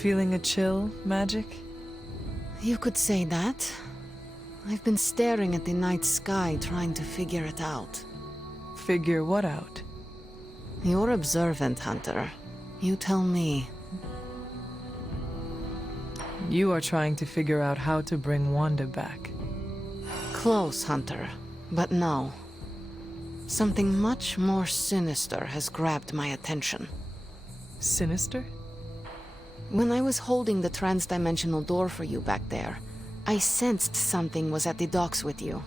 Feeling a chill, Magic? You could say that. I've been staring at the night sky trying to figure it out. Figure what out? You're observant, Hunter. You tell me. You are trying to figure out how to bring Wanda back. Close, Hunter. But no. Something much more sinister has grabbed my attention. Sinister? When I was holding the trans-dimensional door for you back there, I sensed something was at the docks with you.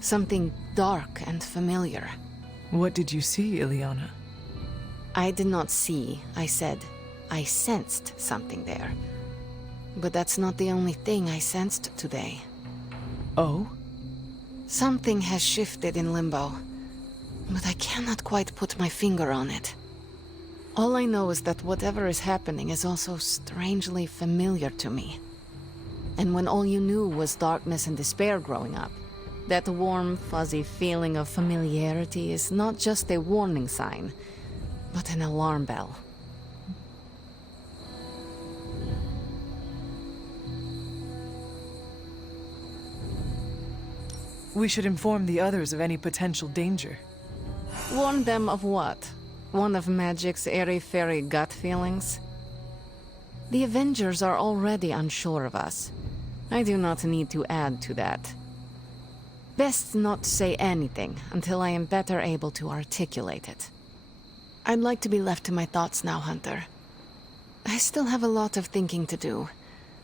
Something dark and familiar. What did you see, Ileana? I did not see, I said. I sensed something there. But that's not the only thing I sensed today. Oh? Something has shifted in Limbo, but I cannot quite put my finger on it. All I know is that whatever is happening is also strangely familiar to me. And when all you knew was darkness and despair growing up, that warm, fuzzy feeling of familiarity is not just a warning sign, but an alarm bell. We should inform the others of any potential danger. Warn them of what? One of Magic's airy-fairy gut feelings? The Avengers are already unsure of us. I do not need to add to that. Best not say anything until I am better able to articulate it. I'd like to be left to my thoughts now, Hunter. I still have a lot of thinking to do,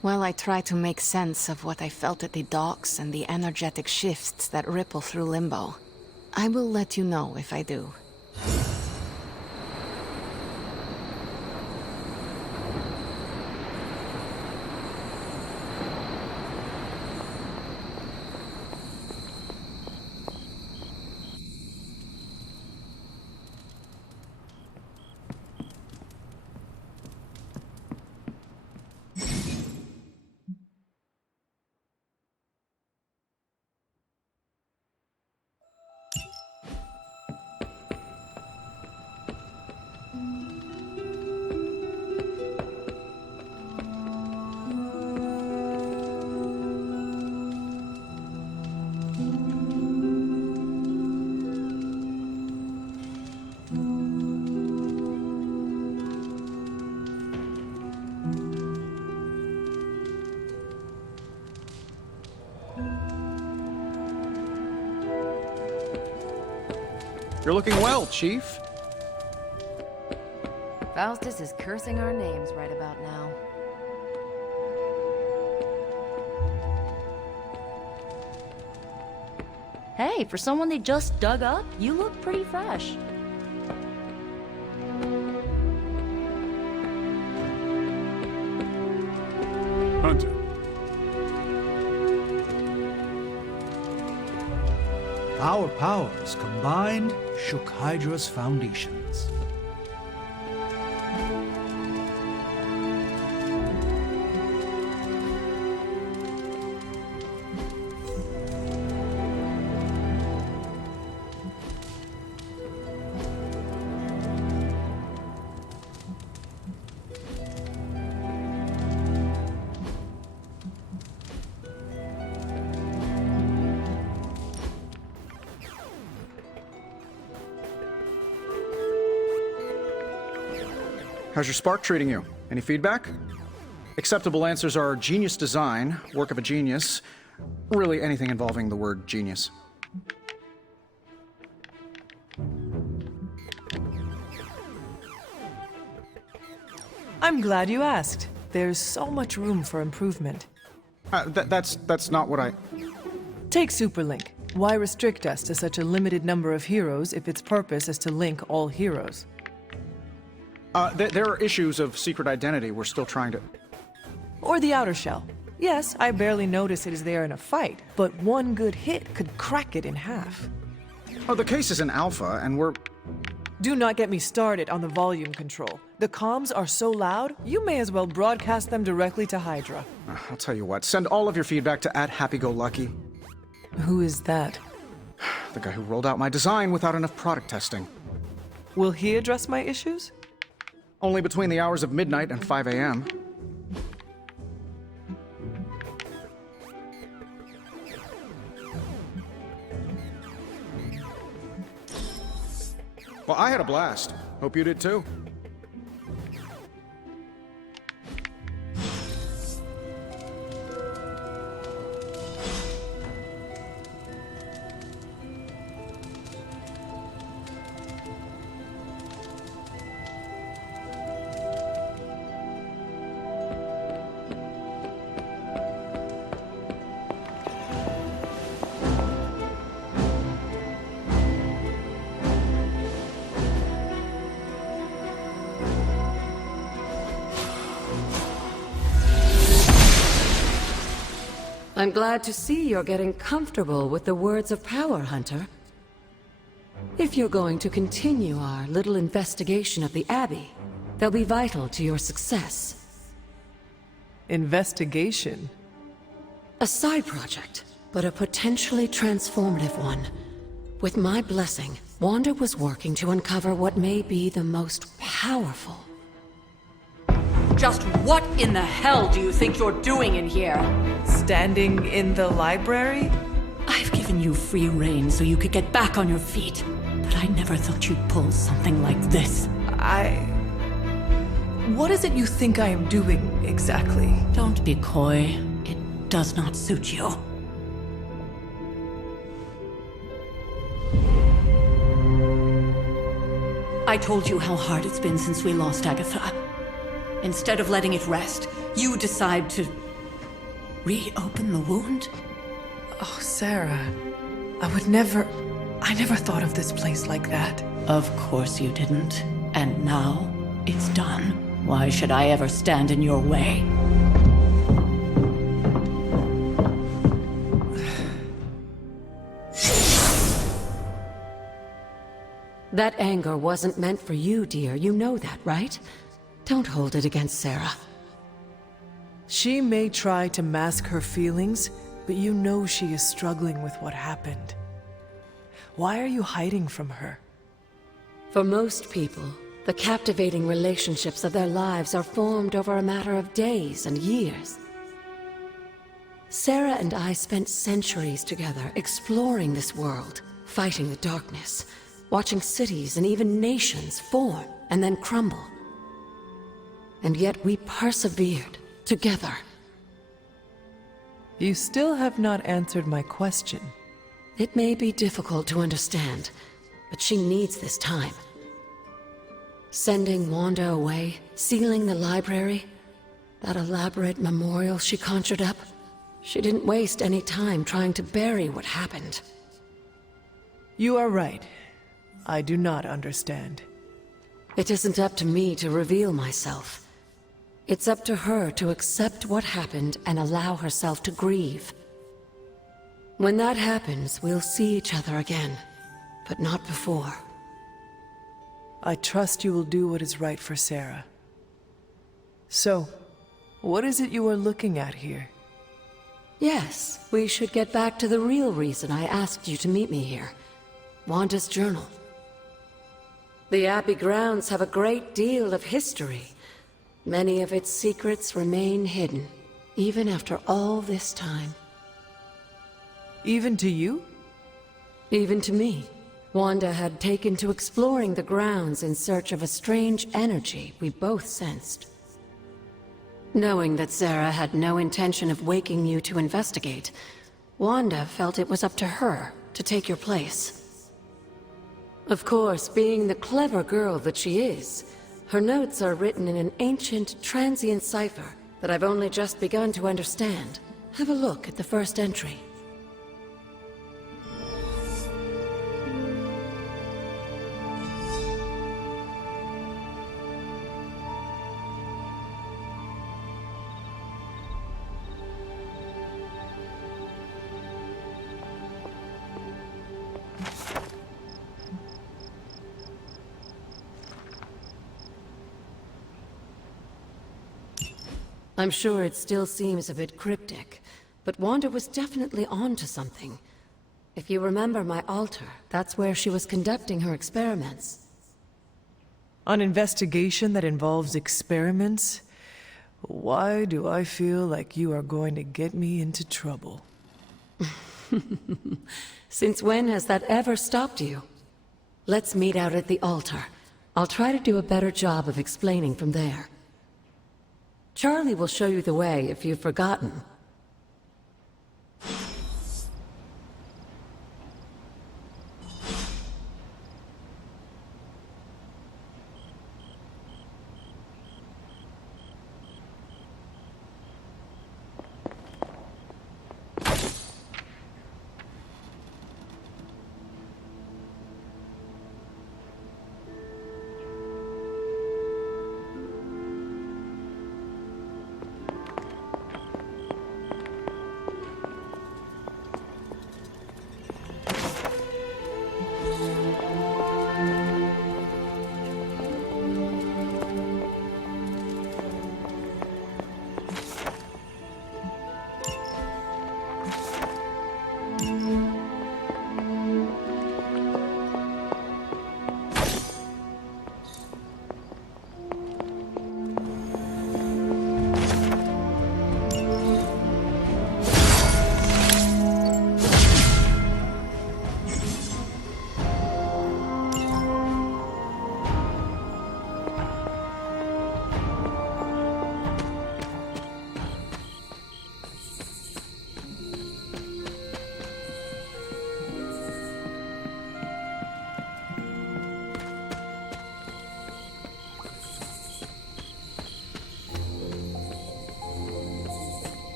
while I try to make sense of what I felt at the docks and the energetic shifts that ripple through Limbo. I will let you know if I do. You're looking well, Chief. Faustus is cursing our names right about now. Hey, for someone they just dug up, you look pretty fresh. Hunter. Our powers combined shook Hydra's foundations. How's your spark treating you? Any feedback? Acceptable answers are genius design, work of a genius, really anything involving the word genius. I'm glad you asked. There's so much room for improvement. That's not what I... Take Superlink. Why restrict us to such a limited number of heroes if its purpose is to link all heroes? There are issues of secret identity we're still trying to... Or the outer shell. Yes, I barely notice it is there in a fight, but one good hit could crack it in half. Oh, the case is in alpha, and we're... Do not get me started on the volume control. The comms are so loud, you may as well broadcast them directly to Hydra. I'll tell you what, send all of your feedback to @happyGoLucky. Who is that? The guy who rolled out my design without enough product testing. Will he address my issues? Only between the hours of midnight and 5 a.m. Well, I had a blast. Hope you did too. I'm glad to see you're getting comfortable with the words of power, Hunter. If you're going to continue our little investigation of the Abbey, they'll be vital to your success. Investigation? A side project, but a potentially transformative one. With my blessing, Wanda was working to uncover what may be the most powerful. Just what in the hell do you think you're doing in here? Standing in the library? I've given you free rein so you could get back on your feet. But I never thought you'd pull something like this. What is it you think I am doing, exactly? Don't be coy. It does not suit you. I told you how hard it's been since we lost Agatha. Instead of letting it rest, you decide to reopen the wound? Oh, Sarah. I never thought of this place like that. Of course you didn't. And now, it's done. Why should I ever stand in your way? That anger wasn't meant for you, dear. You know that, right? Don't hold it against Sarah. She may try to mask her feelings, but you know she is struggling with what happened. Why are you hiding from her? For most people, the captivating relationships of their lives are formed over a matter of days and years. Sarah and I spent centuries together exploring this world, fighting the darkness, watching cities and even nations form and then crumble. And yet we persevered, together. You still have not answered my question. It may be difficult to understand, but she needs this time. Sending Wanda away, sealing the library, that elaborate memorial she conjured up, she didn't waste any time trying to bury what happened. You are right. I do not understand. It isn't up to me to reveal myself. It's up to her to accept what happened and allow herself to grieve. When that happens, we'll see each other again, but not before. I trust you will do what is right for Sarah. So, what is it you are looking at here? Yes, we should get back to the real reason I asked you to meet me here. Wanda's journal. The Abbey grounds have a great deal of history. Many of its secrets remain hidden, even after all this time. Even to you? Even to me. Wanda had taken to exploring the grounds in search of a strange energy we both sensed. Knowing that Sarah had no intention of waking you to investigate, Wanda felt it was up to her to take your place. Of course, being the clever girl that she is, her notes are written in an ancient, transient cipher that I've only just begun to understand. Have a look at the first entry. I'm sure it still seems a bit cryptic, but Wanda was definitely onto something. If you remember my altar, that's where she was conducting her experiments. An investigation that involves experiments? Why do I feel like you are going to get me into trouble? Since when has that ever stopped you? Let's meet out at the altar. I'll try to do a better job of explaining from there. Charlie will show you the way if you've forgotten.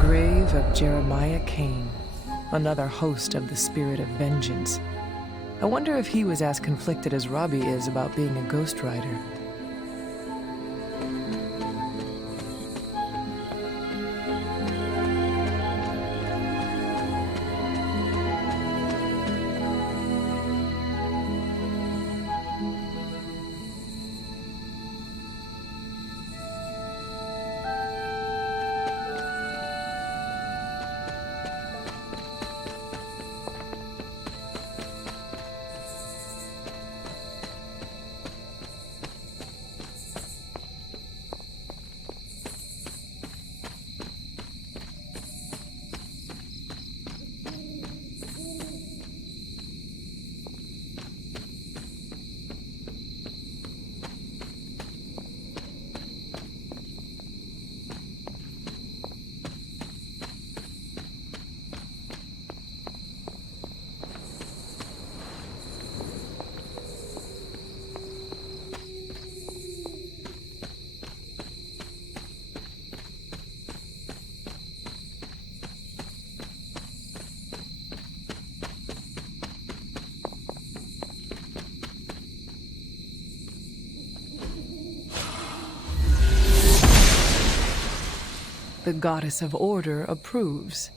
Grave of Jeremiah Cain, another host of the spirit of vengeance. I wonder if he was as conflicted as Robbie is about being a ghost rider. The goddess of order approves.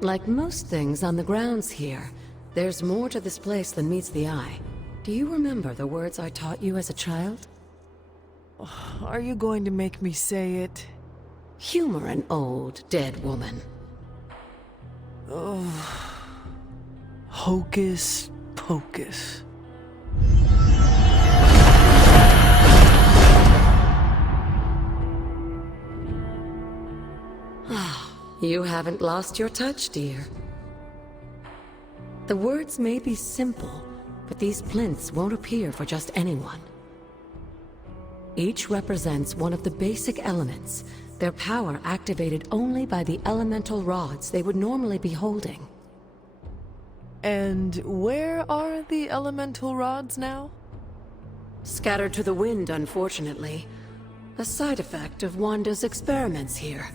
Like most things on the grounds here, there's more to this place than meets the eye. Do you remember the words I taught you as a child? Are you going to make me say it? Humor an old, dead woman. Hocus pocus. You haven't lost your touch, dear. The words may be simple, but these plinths won't appear for just anyone. Each represents one of the basic elements, their power activated only by the elemental rods they would normally be holding. And where are the elemental rods now? Scattered to the wind, unfortunately. A side effect of Wanda's experiments here.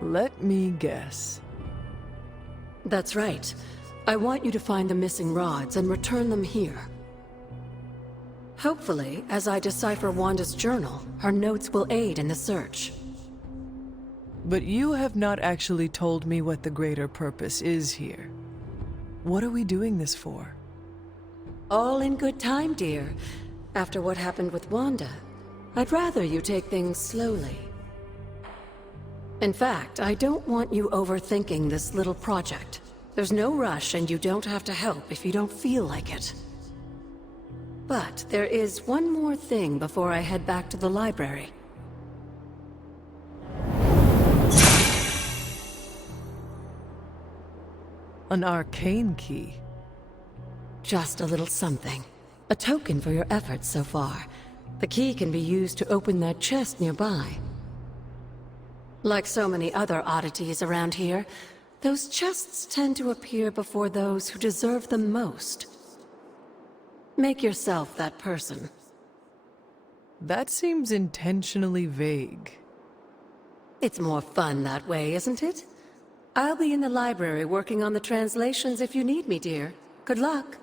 Let me guess. That's right. I want you to find the missing rods and return them here. Hopefully, as I decipher Wanda's journal, her notes will aid in the search. But you have not actually told me what the greater purpose is here. What are we doing this for? All in good time, dear. After what happened with Wanda, I'd rather you take things slowly. In fact, I don't want you overthinking this little project. There's no rush and you don't have to help if you don't feel like it. But there is one more thing before I head back to the library. An arcane key. Just a little something. A token for your efforts so far. The key can be used to open that chest nearby. Like so many other oddities around here, those chests tend to appear before those who deserve them most. Make yourself that person. That seems intentionally vague. It's more fun that way, isn't it? I'll be in the library working on the translations if you need me, dear. Good luck.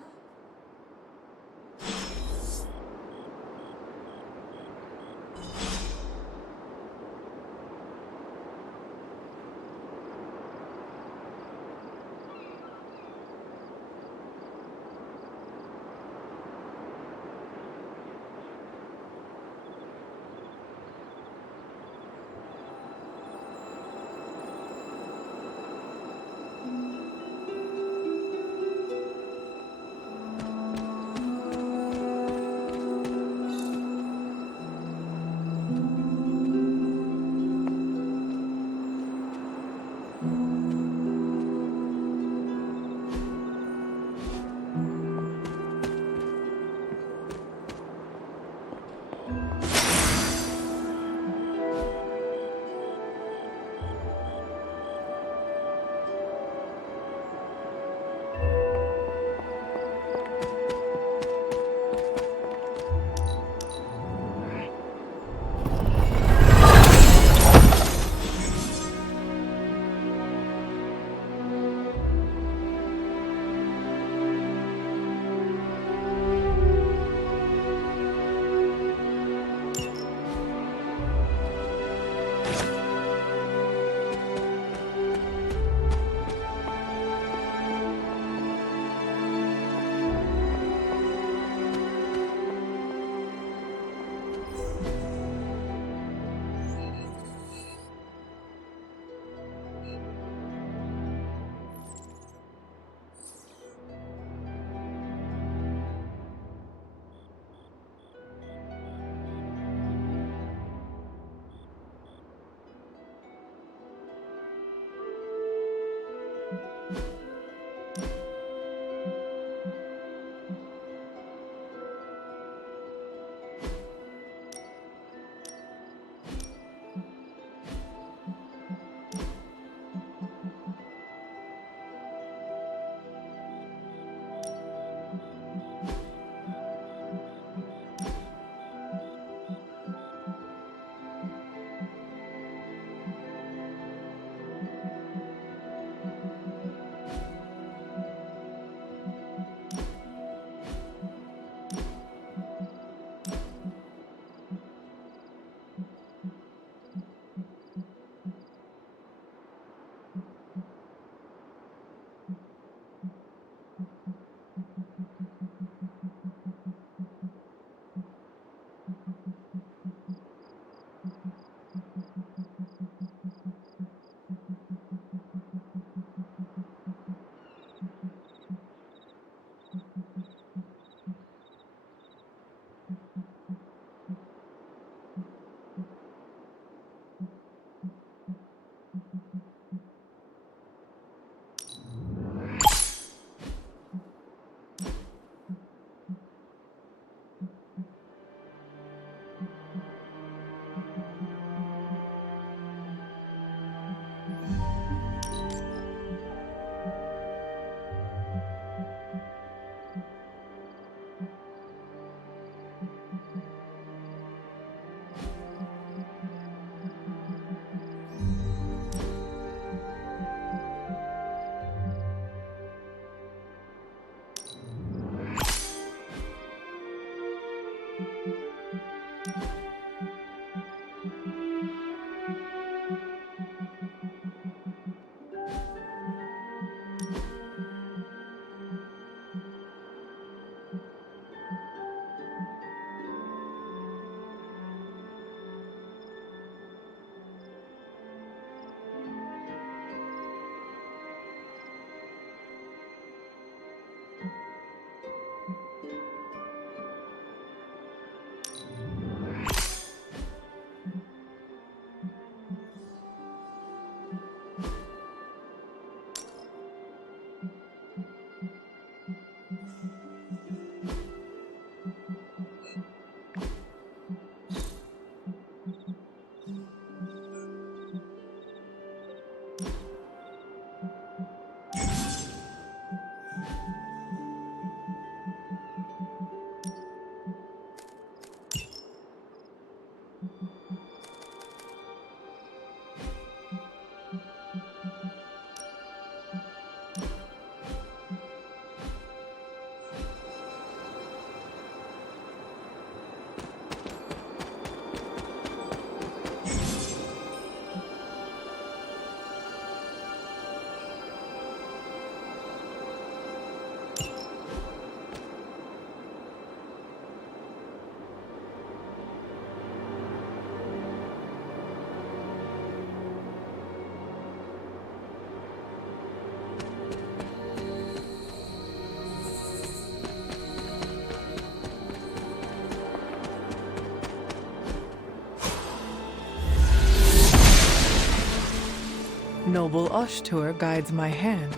noble Ashtur guides my hand.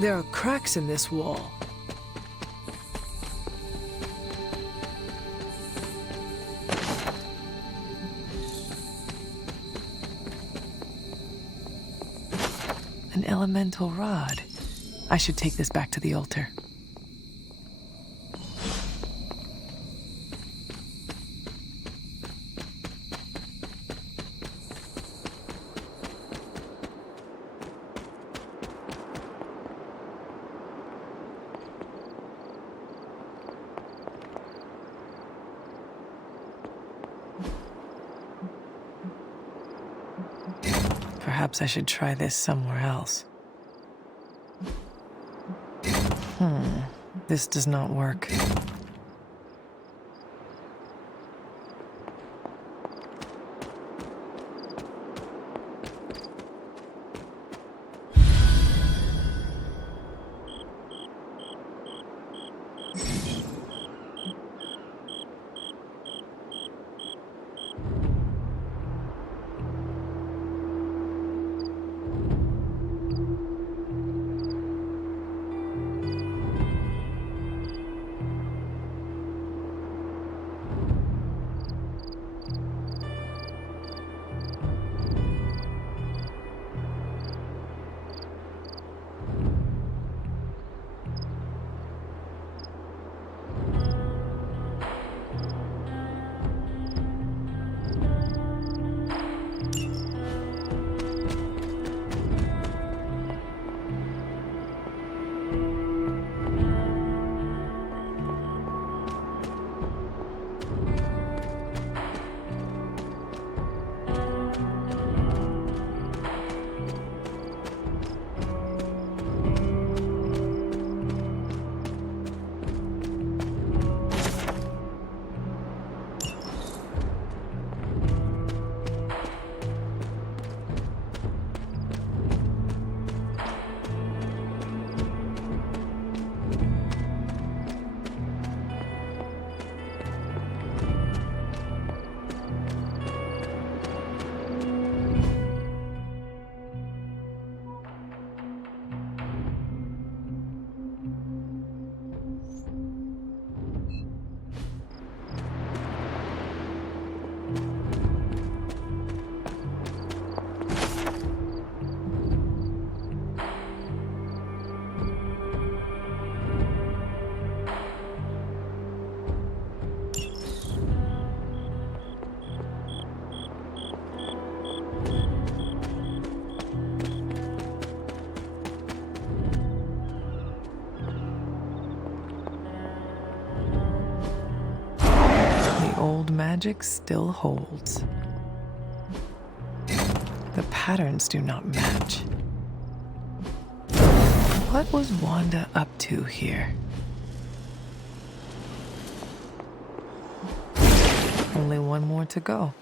There are cracks in this wall. An elemental rod. I should take this back to the altar. Perhaps I should try this somewhere else. This does not work. Old magic still holds. The patterns do not match. What was Wanda up to here? Only one more to go.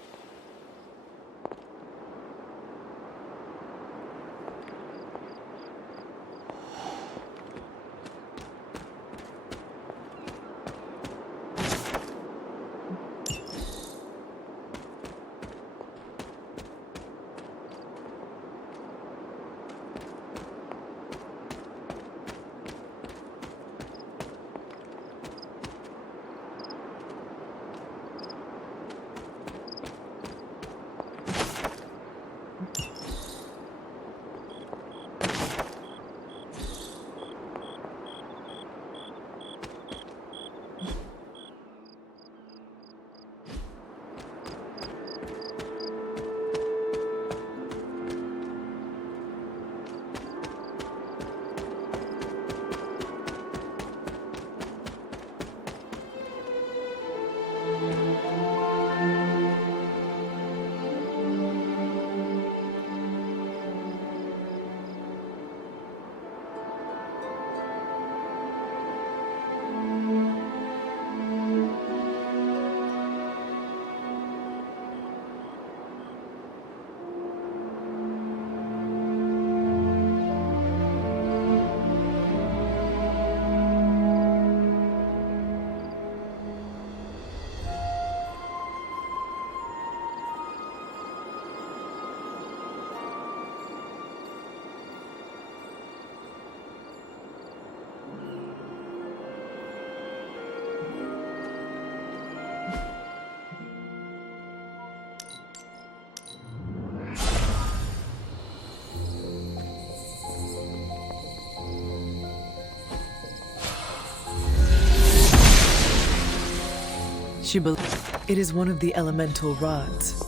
It is one of the elemental rods.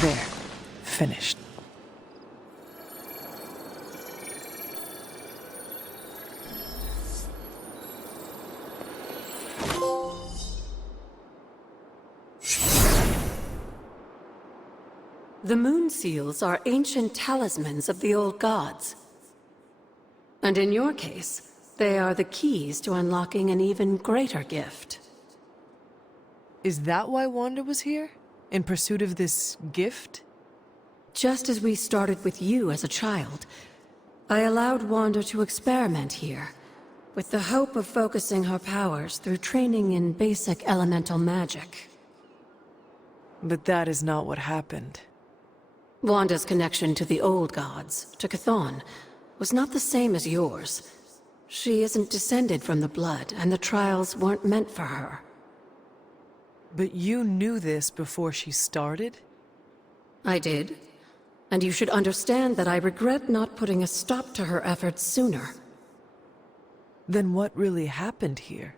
There. Finished. The moon seals are ancient talismans of the old gods. And in your case, they are the keys to unlocking an even greater gift. Is that why Wanda was here? In pursuit of this gift? Just as we started with you as a child, I allowed Wanda to experiment here, with the hope of focusing her powers through training in basic elemental magic. But that is not what happened. Wanda's connection to the old gods, to Chthon, was not the same as yours. She isn't descended from the blood, and the trials weren't meant for her. But you knew this before she started? I did. And you should understand that I regret not putting a stop to her efforts sooner. Then what really happened here?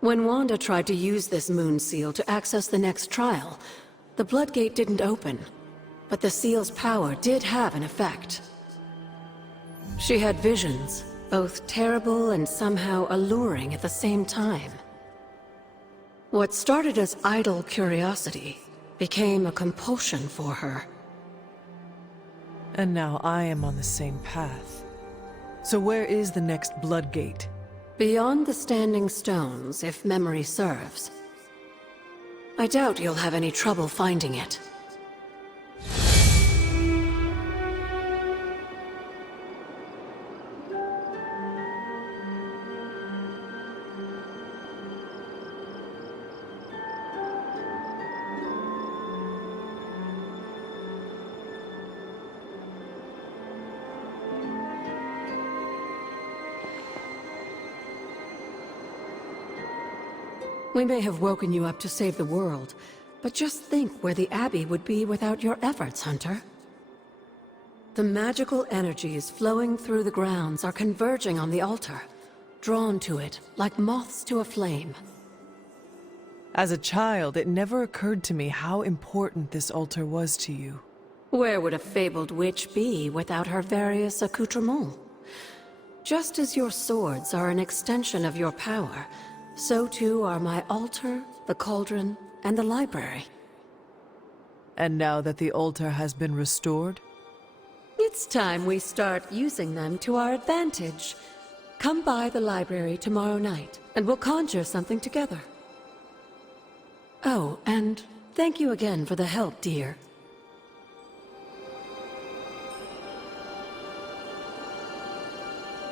When Wanda tried to use this moon seal to access the next trial, the Blood Gate didn't open. But the seal's power did have an effect. She had visions, both terrible and somehow alluring at the same time. What started as idle curiosity became a compulsion for her. And now I am on the same path. So where is the next Blood Gate? Beyond the Standing Stones, if memory serves. I doubt you'll have any trouble finding it. We may have woken you up to save the world, but just think where the Abbey would be without your efforts, Hunter. The magical energies flowing through the grounds are converging on the altar, drawn to it like moths to a flame. As a child, it never occurred to me how important this altar was to you. Where would a fabled witch be without her various accoutrements? Just as your swords are an extension of your power, so too are my altar, the cauldron, and the library. And now that the altar has been restored? It's time we start using them to our advantage. Come by the library tomorrow night, and we'll conjure something together. Oh, and thank you again for the help, dear.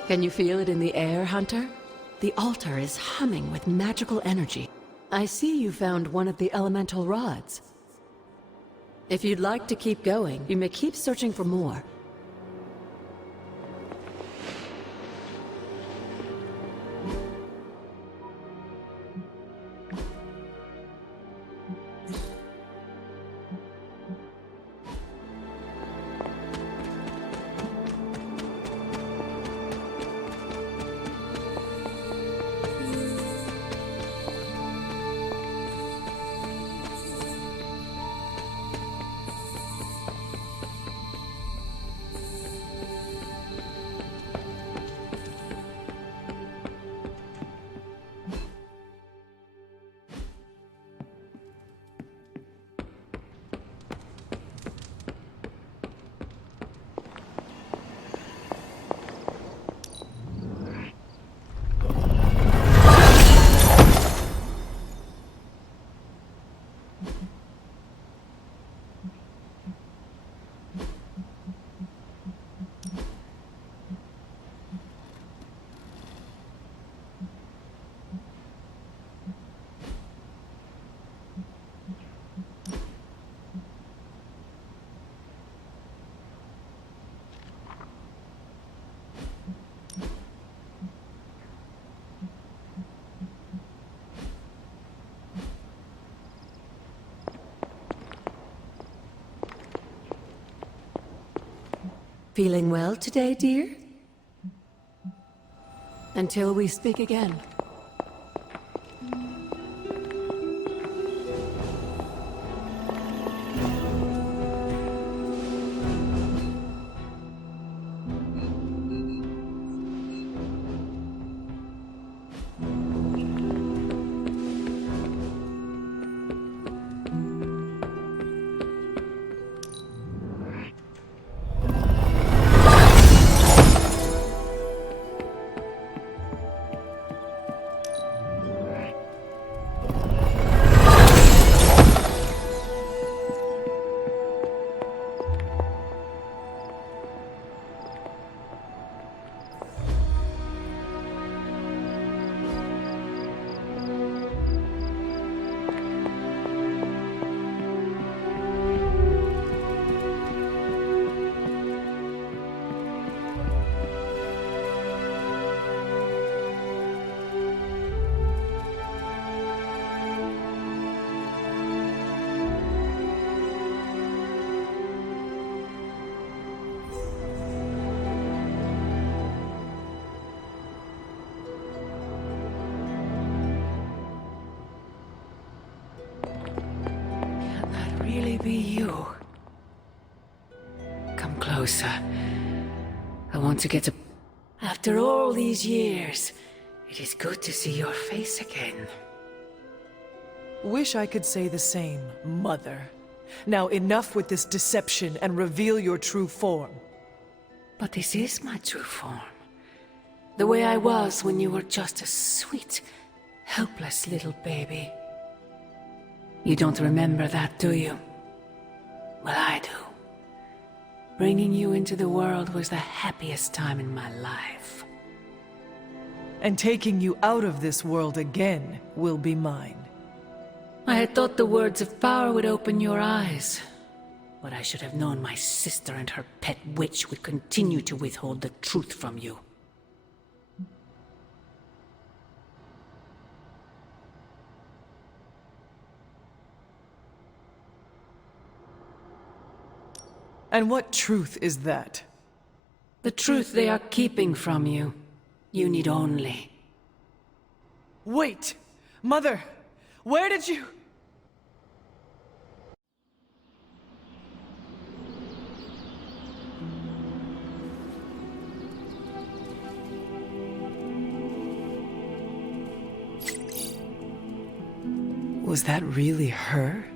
Can you feel it in the air, Hunter? The altar is humming with magical energy. I see you found one of the elemental rods. If you'd like to keep going, you may keep searching for more. Feeling well today, dear? Until we speak again. Really be you? Come closer. I want to get to... After all these years, it is good to see your face again. Wish I could say the same, Mother. Now enough with this deception and reveal your true form. But this is my true form. The way I was when you were just a sweet, helpless little baby. You don't remember that, do you? Well, I do. Bringing you into the world was the happiest time in my life. And taking you out of this world again will be mine. I had thought the words of power would open your eyes. But I should have known my sister and her pet witch would continue to withhold the truth from you. And what truth is that? The truth they are keeping from you. You need only. Wait! Mother! Where did you... Was that really her?